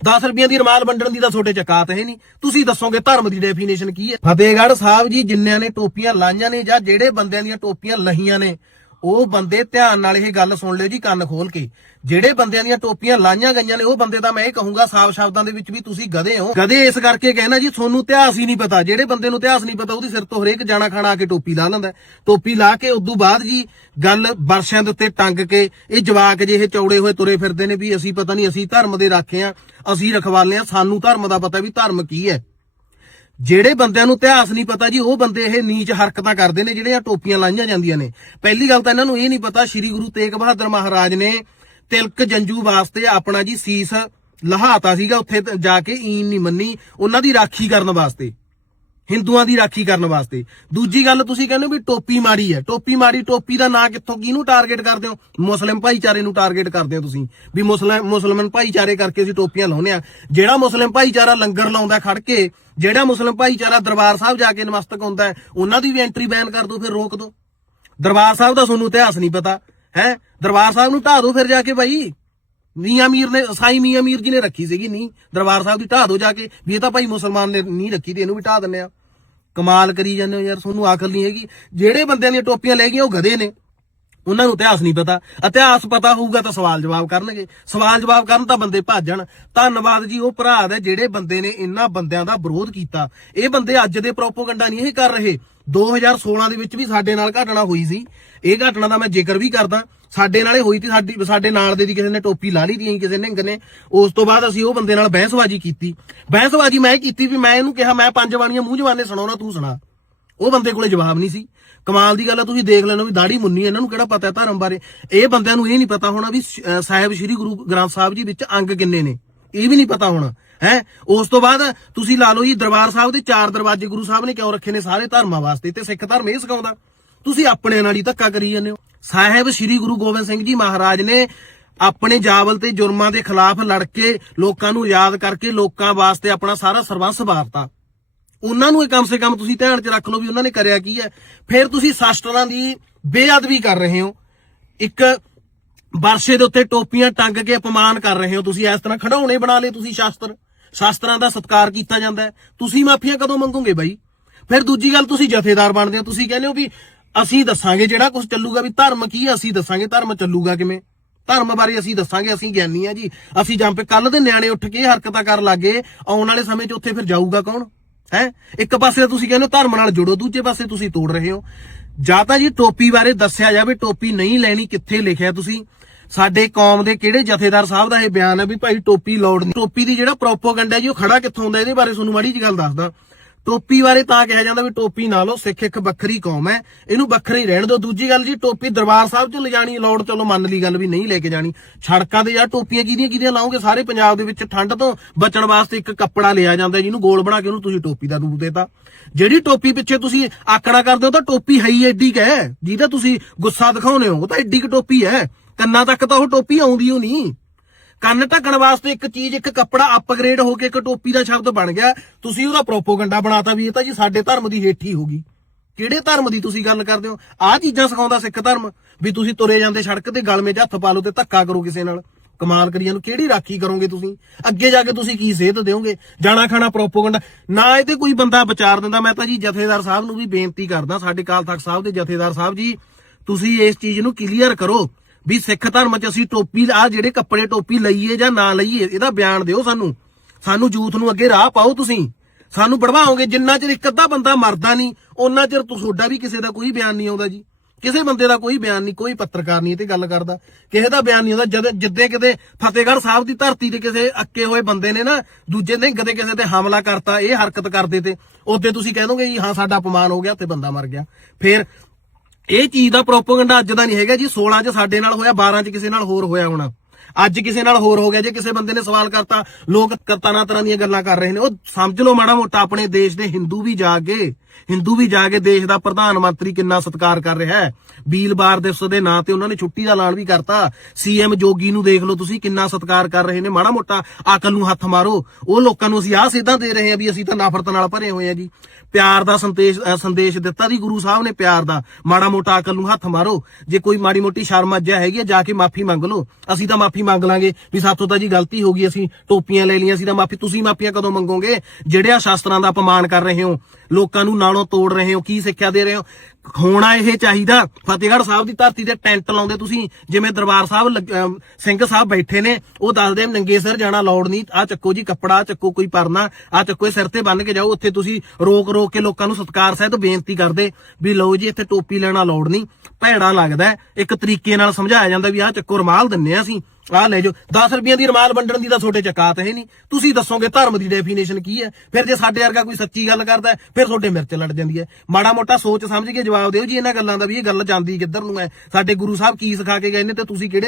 10 ਰੁਪਈਆਂ ਦੀ ਰਮਾਲ ਵੰਡਣ ਦੀ ਤਾਂ ਤੁਹਾਡੇ ਚ ਕਾਤ ਹੈ ਨਹੀਂ। ਤੁਸੀਂ ਦੱਸੋਗੇ ਧਰਮ ਦੀ ਡੈਫੀਨੇਸ਼ਨ ਕੀ ਹੈ? ਫਤਿਹਗੜ੍ਹ ਸਾਹਿਬ ਜੀ ਜਿੰਨਿਆਂ ਨੇ ਟੋਪੀਆਂ ਲਾਈਆਂ ਨੇ ਜਾਂ ਜਿਹੜੇ ਬੰਦਿਆਂ ਦੀਆਂ ਟੋਪੀਆਂ ਲਹੀਆਂ ਨੇ ਉਹ ਬੰਦੇ ਧਿਆਨ ਨਾਲ ਇਹ ਗੱਲ ਸੁਣ ਲਿਓ ਜੀ, ਕੰਨ ਖੋਲ ਕੇ। ਜਿਹੜੇ ਬੰਦਿਆਂ ਦੀਆਂ ਟੋਪੀਆਂ ਲਾਈਆਂ ਗਈਆਂ ਨੇ, ਉਹ ਬੰਦੇ ਤਾਂ ਮੈਂ ਇਹ ਕਹੂੰਗਾ, ਸਾਫ਼ ਸ਼ਬਦਾਂ ਦੇ ਵਿੱਚ ਵੀ ਤੁਸੀਂ ਗਧੇ ਹੋ। ਗਧੇ ਇਸ ਕਰਕੇ ਕਹਿਣਾ ਜੀ, ਤੁਹਾਨੂੰ ਇਤਿਹਾਸ ਹੀ ਨਹੀਂ ਪਤਾ। ਜਿਹੜੇ ਬੰਦੇ ਨੂੰ ਇਤਿਹਾਸ ਨਹੀਂ ਪਤਾ, ਉਹਦੀ ਸਿਰ ਤੋਂ ਹਰੇਕ ਜਾਣਾ ਖਾਣਾ ਆ ਕੇ ਟੋਪੀ ਲਾ ਲੈਂਦਾ। ਟੋਪੀ ਲਾ ਕੇ ਉਦੋਂ ਬਾਅਦ ਜੀ, ਗੱਲ ਵਰਸ਼ਿਆਂ ਦੇ ਉੱਤੇ ਟੰਗ ਕੇ, ਇਹ ਜਵਾਕ ਜਿਹੇ ਚੌੜੇ ਹੋਏ ਤੁਰੇ ਫਿਰਦੇ ਨੇ ਵੀ ਅਸੀਂ ਪਤਾ ਨਹੀਂ ਅਸੀਂ ਧਰਮ ਦੇ ਰਾਖੇ ਆ, ਅਸੀਂ ਰਖਵਾਲੇ ਆ, ਸਾਨੂੰ ਧਰਮ ਦਾ ਪਤਾ ਵੀ ਧਰਮ ਕੀ ਹੈ। ਜਿਹੜੇ ਬੰਦਿਆਂ ਨੂੰ ਇਤਿਹਾਸ ਨਹੀਂ ਪਤਾ ਜੀ, ਉਹ ਬੰਦੇ ਇਹ ਨੀਚ ਹਰਕਤਾਂ ਕਰਦੇ ਨੇ ਜਿਹੜੀਆਂ ਟੋਪੀਆਂ ਲਾਈਆਂ ਜਾਂਦੀਆਂ ਨੇ। ਪਹਿਲੀ ਗੱਲ ਤਾਂ ਇਹਨਾਂ ਨੂੰ ਇਹ ਨਹੀਂ ਪਤਾ, ਸ੍ਰੀ ਗੁਰੂ ਤੇਗ ਬਹਾਦਰ ਮਹਾਰਾਜ ਨੇ ਤਿਲਕ ਜੰਜੂ ਵਾਸਤੇ ਆਪਣਾ ਜੀ ਸੀਸ ਲਹਾਤਾ ਸੀਗਾ, ਉੱਥੇ ਜਾ ਕੇ ਈਨ ਨਹੀਂ ਮੰਨੀ, ਉਹਨਾਂ ਦੀ ਰਾਖੀ ਕਰਨ ਵਾਸਤੇ। ਹਿੰਦੂਆਂ ਦੀ ਰਾਖੀ ਕਰਨ ਵਾਸਤੇ। ਦੂਜੀ ਗੱਲ ਤੁਸੀਂ ਕਹਿੰਦੇ ਹੋ ਵੀ ਟੋਪੀ ਮਾਰੀ ਹੈ। ਟੋਪੀ ਮਾਰੀ ਟੋਪੀ ਦਾ ਨਾਂ ਕਿੱਥੋਂ, ਕਿਹਨੂੰ ਟਾਰਗੇਟ ਕਰਦੇ ਹੋ? ਮੁਸਲਿਮ ਭਾਈਚਾਰੇ ਨੂੰ ਟਾਰਗੇਟ ਕਰਦੇ ਹੋ ਤੁਸੀਂ। ਵੀ ਮੁਸਲਿਮ ਮੁਸਲਮਾਨ ਭਾਈਚਾਰੇ ਕਰਕੇ ਅਸੀਂ ਟੋਪੀਆਂ ਲਾਉਂਦੇ ਆ ਜਿਹੜਾ ਮੁਸਲਿਮ ਭਾਈਚਾਰਾ ਲੰਗਰ ਲਾਉਂਦਾ ਖੜ ਕੇ, ਜਿਹੜਾ ਮੁਸਲਿਮ ਭਾਈਚਾਰਾ ਦਰਬਾਰ ਸਾਹਿਬ ਜਾ ਕੇ ਨਮਸਤਕ ਹੁੰਦਾ ਉਹਨਾਂ ਦੀ ਵੀ ਐਂਟਰੀ ਬੈਨ ਕਰ ਦਿਓ, ਫਿਰ ਰੋਕ ਦਿਓ। ਦਰਬਾਰ ਸਾਹਿਬ ਦਾ ਤੁਹਾਨੂੰ ਇਤਿਹਾਸ ਨਹੀਂ ਪਤਾ, ਹੈ? ਦਰਬਾਰ ਸਾਹਿਬ ਨੂੰ ਢਾ ਦਿਓ ਫਿਰ ਜਾ ਕੇ ਬਾਈ। ਮੀਆਂ ਮੀਰ ਨੇ, ਸਾਈ ਮੀਆਂ ਮੀਰ ਜੀ ਨੇ ਰੱਖੀ ਸੀਗੀ ਨਹੀਂ। ਦਰਬਾਰ ਸਾਹਿਬ ਦੀ ਢਾ ਦਿਓ ਜਾ ਕੇ, ਵੀ ਇਹ ਤਾਂ ਭਾਈ ਮੁਸਲਮਾਨ ਨੇ ਨਹੀਂ ਰੱਖੀ ਤੇ ਇਹਨੂੰ ਵੀ ਢਾ ਦਿੰਨੇ ਆ ਕਮਾਲ ਕਰੀ ਜਾਂਦੇ ਹੋ ਯਾਰ, ਤੁਹਾਨੂੰ ਅਕਲ ਨਹੀਂ ਹੈਗੀ। ਜਿਹੜੇ ਬੰਦਿਆਂ ਦੀਆਂ ਟੋਪੀਆਂ ਲੈ ਗਈਆਂ, ਉਹ ਗਧੇ ਨੇ। ਉਹਨਾਂ ਨੂੰ ਇਤਿਹਾਸ ਨਹੀਂ ਪਤਾ। ਇਤਿਹਾਸ ਪਤਾ ਹੋਊਗਾ ਤਾਂ ਸਵਾਲ ਜਵਾਬ ਕਰਨਗੇ। ਸਵਾਲ ਜਵਾਬ ਕਰਨ ਤਾਂ ਬੰਦੇ ਭੱਜਣ। ਧੰਨਵਾਦ ਜੀ, ਉਹ ਭਰਾ ਦਾ ਜਿਹੜੇ ਬੰਦੇ ਨੇ ਇਹਨਾਂ ਬੰਦਿਆਂ ਦਾ ਵਿਰੋਧ ਕੀਤਾ। ਇਹ ਬੰਦੇ ਅੱਜ ਦੇ ਪ੍ਰੋਪੋਗੰਡਾ ਨਹੀਂ ਇਹ ਕਰ ਰਹੇ। 2016 ਦੇ ਵਿੱਚ ਵੀ ਸਾਡੇ ਨਾਲ ਘਟਨਾ ਹੋਈ ਸੀ। ਇਹ ਘਟਨਾ ਦਾ ਮੈਂ ਜ਼ਿਕਰ ਵੀ ਕਰਦਾ। ਸਾਡੇ ਨਾਲੇ ਹੋਈ ਸੀ ਸਾਡੀ ਸਾਡੇ ਨਾਲ ਦੇ ਦੀ ਕਿਸੇ ਨੇ ਟੋਪੀ ਲਾ ਲਈ ਦੀ ਕਿਸੇ ਨੇ ਨੇ। ਉਸ ਤੋਂ ਬਾਅਦ ਅਸੀਂ ਉਹ ਬੰਦੇ ਨਾਲ ਬਹਿਸਬਾਜ਼ੀ ਕੀਤੀ। ਬਹਿਸਬਾਜ਼ੀ ਮੈਂ ਕੀਤੀ ਵੀ ਮੈਂ ਇਹਨੂੰ ਕਿਹਾ, ਮੈਂ ਪੰਜ ਬਾਣੀਆਂ ਮੂੰਹ ਜਵਾਨੇ ਸੁਣਾਉਣਾ, ਤੂੰ ਸੁਣਾ। ਉਹ ਬੰਦੇ ਕੋਲੇ ਜਵਾਬ ਨਹੀਂ ਸੀ। ਕਮਾਲ ਦੀ ਗੱਲ ਆ, ਤੁਸੀਂ ਦੇਖ ਲੈਣਾ ਵੀ ਦਾੜੀ ਮੁੰਨੀ ਇਹਨਾਂ ਨੂੰ ਕਿਹੜਾ ਪਤਾ ਹੈ ਧਰਮ ਬਾਰੇ। ਇਹ ਬੰਦਿਆਂ ਨੂੰ ਇਹ ਨਹੀਂ ਪਤਾ ਹੋਣਾ ਵੀ ਸਾਹਿਬ ਸ੍ਰੀ ਗੁਰੂ ਗ੍ਰੰਥ ਸਾਹਿਬ ਜੀ ਵਿੱਚ ਅੰਗ ਕਿੰਨੇ ਨੇ। ਇਹ ਵੀ ਨਹੀਂ ਪਤਾ ਹੋਣਾ, ਹੈ? ਉਸ ਤੋਂ ਬਾਅਦ ਤੁਸੀਂ ਲਾ ਲਓ ਜੀ, ਦਰਬਾਰ ਸਾਹਿਬ ਦੇ ਚਾਰ ਦਰਵਾਜ਼ੇ ਗੁਰੂ ਸਾਹਿਬ ਨੇ ਕਿਉਂ ਰੱਖੇ ਨੇ ਸਾਰੇ ਧਰਮਾਂ ਵਾਸਤੇ ਤੇ ਸਿੱਖ ਧਰਮ ਇਹ ਸਿਖਾਉਂਦਾ। ਤੁਸੀਂ ਆਪਣੇ ਨਾਲ ਹੀ ਧੱਕਾ ਕਰੀ ਜਾਂਦੇ ਹੋ। ਸਾਹਿਬ ਸ੍ਰੀ ਗੁਰੂ ਗੋਬਿੰਦ ਸਿੰਘ ਜੀ ਮਹਾਰਾਜ ਨੇ ਆਪਣੇ ਜਾਵਲ ਤੇ ਜੁਰਮਾਂ ਦੇ ਖਿਲਾਫ ਲੜ ਕੇ ਲੋਕਾਂ ਨੂੰ ਯਾਦ ਕਰਕੇ ਲੋਕਾਂ ਵਾਸਤੇ ਆਪਣਾ ਸਾਰਾ ਸਰਬੰਸ ਵਾਰਤਾ ਉਹਨਾਂ ਨੂੰ ਇਹ ਕਮ ਸੇ ਕਮ ਤੁਸੀਂ ਧਿਆਨ 'ਚ ਰੱਖ ਲਓ ਵੀ ਉਹਨਾਂ ਨੇ ਕਰਿਆ ਕੀ ਹੈ। ਫਿਰ ਤੁਸੀਂ ਸ਼ਾਸਤਰਾਂ ਦੀ ਬੇਅਦਬੀ ਕਰ ਰਹੇ ਹੋ। ਇੱਕ ਵਰਸ਼ੇ ਦੇ ਉੱਤੇ ਟੋਪੀਆਂ ਟੰਗ ਕੇ ਅਪਮਾਨ ਕਰ ਰਹੇ ਹੋ ਤੁਸੀਂ। ਇਸ ਤਰ੍ਹਾਂ ਖੜਾਉਣੇ ਬਣਾ ਲਏ ਤੁਸੀਂ ਸ਼ਾਸਤਰ। ਸ਼ਾਸਤਰਾਂ ਦਾ ਸਤਿਕਾਰ ਕੀਤਾ ਜਾਂਦਾ ਤੁਸੀਂ ਮਾਫੀਆਂ ਕਦੋਂ ਮੰਗੋਗੇ ਬਾਈ? ਫਿਰ ਦੂਜੀ ਗੱਲ, ਤੁਸੀਂ ਜਥੇਦਾਰ ਬਣਦੇ ਹੋ। ਤੁਸੀਂ ਕਹਿੰਦੇ ਹੋ ਵੀ ਅਸੀਂ ਦੱਸਾਂਗੇ ਜਿਹੜਾ ਕੁਝ ਚੱਲੂਗਾ ਵੀ ਧਰਮ ਕੀ ਹੈ, ਅਸੀਂ ਦੱਸਾਂਗੇ ਧਰਮ ਚੱਲੂਗਾ ਕਿਵੇਂ? ਧਰਮ ਬਾਰੇ ਅਸੀਂ ਦੱਸਾਂਗੇ, ਅਸੀਂ ਗਿਆਨੀ ਆ ਜੀ। ਅਸੀਂ ਜੰਪੇ ਕੱਲ ਦੇ ਨਿਆਣੇ ਉੱਠ ਕੇ ਹਰਕਤਾਂ ਕਰਨ ਲੱਗੇ, ਆਉਣ ਵਾਲੇ ਸਮੇਂ 'ਚ ਉੱਥੇ ਫਿਰ ਜਾਊਗਾ ਕੌਣ? ਹੈ? ਇੱਕ ਪਾਸੇ ਤੁਸੀਂ ਕਹਿੰਦੇ ਹੋ ਧਰਮ ਨਾਲ ਜੁੜੋ, ਦੂਜੇ ਪਾਸੇ ਤੁਸੀਂ ਤੋੜ ਰਹੇ ਹੋ। ਜਾਂ ਤਾਂ ਜੀ ਟੋਪੀ ਬਾਰੇ ਦੱਸਿਆ ਜਾਵੇ, ਟੋਪੀ ਨਹੀਂ ਲੈਣੀ, ਕਿੱਥੇ ਲਿਖਿਆ ਤੁਸੀਂ? ਸਾਡੇ ਕੌਮ ਦੇ ਕਿਹੜੇ ਜਥੇਦਾਰ ਸਾਹਿਬ ਦਾ ਇਹ ਬਿਆਨ ਹੈ ਵੀ ਭਾਈ ਟੋਪੀ ਲੋੜ ਨਹੀਂ। ਟੋਪੀ ਦੀ ਜਿਹੜਾ ਪ੍ਰੋਪੋਗੰਡਾ ਜੀ, ਉਹ ਖੜਾ ਕਿੱਥੋਂ ਹੁੰਦਾ, ਇਹਦੇ ਬਾਰੇ ਤੁਹਾਨੂੰ ਮਾੜੀ ਜੀ ਗੱਲ ਦੱਸਦਾ। ਟੋਪੀ ਬਾਰੇ ਤਾਂ ਕਿਹਾ ਜਾਂਦਾ ਵੀ ਟੋਪੀ ਨਾ ਲਓ, ਸਿੱਖ ਇੱਕ ਵੱਖਰੀ ਕੌਮ ਹੈ, ਇਹਨੂੰ ਵੱਖਰੀ ਰਹਿਣ ਦਿਓ। ਦੂਜੀ ਗੱਲ ਜੀ, ਟੋਪੀ ਦਰਬਾਰ ਸਾਹਿਬ 'ਚ ਲਿਜਾਣੀ, ਲੋੜ ਚਲੋ ਮੰਨ ਲਈ ਗੱਲ ਵੀ ਨਹੀਂ ਲੈ ਕੇ ਜਾਣੀ। ਸੜਕਾਂ ਤੇ ਯਾਰ ਟੋਪੀਆਂ ਕਿਹਦੀਆਂ ਕਿਹਦੀਆਂ ਲਾਓਗੇ? ਸਾਰੇ ਪੰਜਾਬ ਦੇ ਵਿੱਚ ਠੰਡ ਤੋਂ ਬਚਣ ਵਾਸਤੇ ਇੱਕ ਕੱਪੜਾ ਲਿਆ ਜਾਂਦਾ, ਜਿਹਨੂੰ ਗੋਲ ਬਣਾ ਕੇ ਉਹਨੂੰ ਤੁਸੀਂ ਟੋਪੀ ਦਾ ਰੂਪ ਦੇਤਾ। ਜਿਹੜੀ ਟੋਪੀ ਪਿੱਛੇ ਤੁਸੀਂ ਆਕੜਾ ਕਰਦੇ ਹੋ, ਤਾਂ ਟੋਪੀ ਹੈ ਹੀ ਐਡੀ ਕੁ ਜਿਹਦਾ ਤੁਸੀਂ ਗੁੱਸਾ ਦਿਖਾਉਂਦੇ ਹੋ, ਉਹ ਤਾਂ ਐਡੀ ਕੁ ਟੋਪੀ ਹੈ। ਕੰਨਾਂ ਤੱਕ ਤਾਂ ਉਹ ਟੋਪੀ ਆਉਂਦੀ ਓ ਨਹੀਂ। ਕੰਨ ਢੱਕਣ ਵਾਸਤੇ ਇੱਕ ਚੀਜ਼, ਇੱਕ ਕੱਪੜਾ ਅਪਗ੍ਰੇਡ ਹੋ ਕੇ ਇੱਕ ਟੋਪੀ ਦਾ ਸ਼ਬਦ ਬਣ ਗਿਆ। ਤੁਸੀਂ ਉਹਦਾ ਪ੍ਰੋਪੋਗੰਡਾ ਬਣਾਤਾ ਵੀ ਇਹ ਤਾਂ ਜੀ ਸਾਡੇ ਧਰਮ ਦੀ ਹੇਠੀ ਹੋ ਗਈ। ਕਿਹੜੇ ਧਰਮ ਦੀ ਤੁਸੀਂ ਗੱਲ ਕਰਦੇ ਹੋ? ਆਹ ਚੀਜ਼ਾਂ ਸਿਖਾਉਂਦਾ ਸਿੱਖ ਧਰਮ। ਵੀ ਤੁਸੀਂ ਤੁਰੇ ਜਾਂਦੇ ਸੜਕ ਤੇ ਗਲਮੇ 'ਚ ਹੱਥ ਪਾ ਲਓ ਤੇ ਧੱਕਾ ਕਰੋ ਕਿਸੇ ਨਾਲ। ਕਮਾਲ ਕਰੀਆਂ ਨੂੰ ਕਿਹੜੀ ਰਾਖੀ ਕਰੋਗੇ ਤੁਸੀਂ? ਅੱਗੇ ਜਾ ਕੇ ਤੁਸੀਂ ਕੀ ਸੇਧ ਦਿਓਗੇ? ਜਾਣਾ ਖਾਣਾ ਪ੍ਰੋਪੋਗੰਡਾ ਨਾ ਇਹ ਤੇ ਕੋਈ ਬੰਦਾ ਵਿਚਾਰ ਦਿੰਦਾ। ਮੈਂ ਤਾਂ ਜੀ ਜਥੇਦਾਰ ਸਾਹਿਬ ਨੂੰ ਵੀ ਬੇਨਤੀ ਕਰਦਾ, ਸਾਡੇ ਕਾਲ ਤਖਤ ਸਾਹਿਬ ਦੇ ਜਥੇਦਾਰ ਸਾਹਿਬ ਜੀ, ਤੁਸੀਂ ਇਸ ਚੀਜ਼ ਨੂੰ ਕਲੀਅਰ ਕਰੋ। ਵੀ ਸਿੱਖ ਧਰਮ 'ਚ ਅਸੀਂ ਟੋਪੀ ਆ ਜਿਹੜੇ ਕੱਪੜੇ ਟੋਪੀ ਲਈਏ ਜਾਂ ਨਾ ਲਈਏ, ਇਹਦਾ ਬਿਆਨ ਦਿਓ ਸਾਨੂੰ। ਸਾਨੂੰ ਜੂਥ ਨੂੰ ਅੱਗੇ ਰਾਹ ਪਾਓ ਤੁਸੀਂ। ਸਾਨੂੰ ਬੜਵਾਓਗੇ ਜਿੰਨਾ ਚਿਰ ਇੱਕ ਅੱਧਾ ਬੰਦਾ ਮਰਦਾ ਨਹੀਂ ਉਹਨਾਂ ਚਿਰ ਤੁਹਾਡਾ ਵੀ ਕਿਸੇ ਦਾ ਕੋਈ ਬਿਆਨ ਨਹੀਂ ਆਉਂਦਾ ਜੀ। ਕਿਸੇ ਬੰਦੇ ਦਾ ਕੋਈ ਬਿਆਨ ਨਹੀਂ, ਕੋਈ ਪੱਤਰਕਾਰ ਨਹੀਂ ਇਹ ਤੇ ਗੱਲ ਕਰਦਾ। ਕਿਸੇ ਦਾ ਬਿਆਨ ਨਹੀਂ ਆਉਂਦਾ। ਜਦ ਜਿੱਦੇ ਕਿਤੇ ਫਤਿਹਗੜ੍ਹ ਸਾਹਿਬ ਦੀ ਧਰਤੀ ਤੇ ਕਿਸੇ ਅੱਕੇ ਹੋਏ ਬੰਦੇ ਨੇ ਨਾ, ਦੂਜੇ ਨੇ ਕਦੇ ਕਿਸੇ ਤੇ ਹਮਲਾ ਕਰਤਾ, ਇਹ ਹਰਕਤ ਕਰਦੇ ਤੇ, ਉਹਦੇ ਤੁਸੀਂ ਕਹਿ ਦੋਗੇ ਜੀ, ਹਾਂ, ਸਾਡਾ ਅਪਮਾਨ ਹੋ ਗਿਆ ਤੇ ਬੰਦਾ ਮਰ ਗਿਆ। ਫਿਰ ਇਹ ਚੀਜ਼ ਦਾ ਪ੍ਰੋਪਗੈਂਡਾ ਅੱਜ ਦਾ ਨਹੀਂ ਹੈਗਾ ਜੀ। 16 ਚ ਸਾਡੇ ਨਾਲ ਹੋਇਆ 12 ਚ ਕਿਸੇ ਨਾਲ ਹੋਰ ਹੋਇਆ ਹੋਣਾ। ਅੱਜ ਕਿਸੇ ਨਾਲ ਹੋਰ ਹੋ ਗਿਆ। ਜੇ ਕਿਸੇ ਬੰਦੇ ਨੇ ਸਵਾਲ ਕਰਤਾ, ਲੋਕ ਤਰ੍ਹਾਂ ਤਰ੍ਹਾਂ ਦੀਆਂ ਗੱਲਾਂ ਕਰ ਰਹੇ ਨੇ। ਉਹ ਸਮਝ ਲਓ ਮਾੜਾ ਮੋਟਾ, ਆਪਣੇ ਦੇਸ਼ ਦੇ ਹਿੰਦੂ ਵੀ ਜਾ ਕੇ ਹਿੰਦੂ ਵੀ ਜਾ ਕੇ ਦੇਸ਼ ਦਾ ਪ੍ਰਧਾਨ ਮੰਤਰੀ ਕਿੰਨਾ ਸਤਿਕਾਰ ਕਰ ਰਿਹਾ ਹੈ। ਵੀਲਬਾਰ ਦਿਵਸ ਦੇ ਨਾਂ ਤੇ ਉਹਨਾਂ ਨੇ ਛੁੱਟੀ ਦਾ ਐਲਾਨ ਵੀ ਕਰਤਾ। ਸੀਐਮ ਜੋਗੀ ਨੂੰ ਦੇਖ ਲਓ ਤੁਸੀਂ ਕਿੰਨਾ ਸਤਿਕਾਰ ਕਰ ਰਹੇ ਨੇ। ਮਾੜਾ ਮੋਟਾ ਅਕਲ ਨੂੰ ਹੱਥ ਮਾਰੋ। ਉਹ ਲੋਕਾਂ ਨੂੰ ਅਸੀਂ ਆਹ ਸਿੱਧਾ ਦੇ ਰਹੇ ਹਾਂ ਵੀ ਅਸੀਂ ਤਾਂ ਨਫ਼ਰਤ ਨਾਲ ਭਰੇ ਹੋਏ ਆ ਜੀ। ਪਿਆਰ ਦਾ ਸੰਦੇਸ਼ ਸੰਦੇਸ਼ ਦਿੱਤਾ ਦੀ ਗੁਰੂ ਸਾਹਿਬ ਨੇ ਪਿਆਰ ਦਾ। ਮਾੜਾ ਮੋਟਾ ਅਕਲ ਨੂੰ ਹੱਥ ਮਾਰੋ। ਜੇ ਕੋਈ ਮਾੜੀ ਮੋਟੀ ਸ਼ਰਮ ਅੱਜਾ ਹੈਗੀ ਆ, ਜਾ ਕੇ ਮਾਫੀ ਮੰਗ ਲਓ। ਅਸੀਂ ਤਾਂ ਮਾਫੀ ਮੰਗ ਲਾਂਗੇ ਵੀ ਸਾਥੋਂ ਤਾਂ ਜੀ ਗਲਤੀ ਹੋ ਗਈ, ਅਸੀਂ ਟੋਪੀਆਂ ਲੈ ਲਈਆਂ ਸੀ ਤਾਂ ਮਾਫੀ ਤੁਸੀਂ ਮਾਫੀਆਂ ਕਦੋਂ ਮੰਗੋਗੇ? ਜਿਹੜੇ ਆ ਸ਼ਾਸਤਰਾਂ ਦਾ ਅਪਮਾਨ ਕਰ ਰਹੇ ਹੋ, ਲੋਕਾਂ ਨੂੰ ਨਾਲੋਂ ਤੋੜ ਰਹੇ ਹੋ, ਕੀ ਸਿੱਖਿਆ ਦੇ ਰਹੇ ਹੋ? ਹੋਣਾ ਇਹ ਚਾਹੀਦਾ। ਫਤਿਹਗੜ੍ਹ ਸਾਹਿਬ ਦੀ ਧਰਤੀ ਤੇ ਟੈਂਟ ਲਾਉਂਦੇ ਤੁਸੀਂ, ਜਿਵੇਂ ਦਰਬਾਰ ਸਾਹਿਬ ਸਿੰਘ ਸਾਹਿਬ ਬੈਠੇ ਨੇ, ਉਹ ਦੱਸਦੇ ਨੰਗੇ ਸਰ ਜਾਣਾ ਲੋੜ ਨਹੀਂ ਆ ਚੱਕੋ ਜੀ ਕੱਪੜਾ ਚੱਕੋ ਕੋਈ ਪਰਨਾ ਆ ਚੱਕੋ ਇਹ ਸਿਰ ਤੇ ਬੰਨ ਕੇ ਜਾਓ, ਉੱਥੇ ਤੁਸੀਂ ਰੋਕ ਰੋਕ ਕੇ ਲੋਕਾਂ ਨੂੰ ਸਤਕਾਰ ਸਹਿਤ ਬੇਨਤੀ ਕਰਦੇ ਵੀ ਲਓ ਜੀ, ਇੱਥੇ ਟੋਪੀ ਲੈਣਾ ਲੋੜ ਨਹੀਂ। ਭੈੜਾ ਲੱਗਦਾ ਇੱਕ ਤਰੀਕੇ ਨਾਲ ਸਮਝਾਇਆ ਜਾਂਦਾ ਵੀ ਆਹ ਚੱਕੋ ਰਮਾਲ ਦਿੰਨੇ ਆ ਅਸੀਂ। ਆਹ ਲੈ ਜਾਓ 10 ਰੁਪਈਆਂ ਦੀ ਰਮਾਲ ਵੰਡਣ ਦੀ ਤਾਂ ਛੋਟੇ ਚਕਾਤ ਹੈ ਨਹੀਂ। ਤੁਸੀਂ ਦੱਸੋਗੇ ਧਰਮ ਦੀ ਡੈਫੀਨੇਸ਼ਨ ਕੀ ਹੈ? ਫਿਰ ਜੇ ਸਾਡੇ ਵਰਗਾ ਕੋਈ ਸੱਚੀ ਗੱਲ ਕਰਦਾ ਫਿਰ ਤੁਹਾਡੇ ਮਿਰਚ ਲੜ ਜਾਂਦੀ ਹੈ। ਮਾੜਾ ਮੋਟਾ ਸੋਚ ਸਮਝ ਕੇ ਜਵਾਬ ਦਿਓ ਜੀ ਇਹਨਾਂ ਗੱਲਾਂ ਦਾ ਵੀ, ਇਹ ਗੱਲ ਜਾਂਦੀ ਕਿੱਧਰ ਨੂੰ ਹੈ? ਸਾਡੇ ਗੁਰੂ ਸਾਹਿਬ ਕੀ ਸਿਖਾ ਕੇ ਗਏ ਨੇ ਤੇ ਤੁਸੀਂ ਕਿਹੜੇ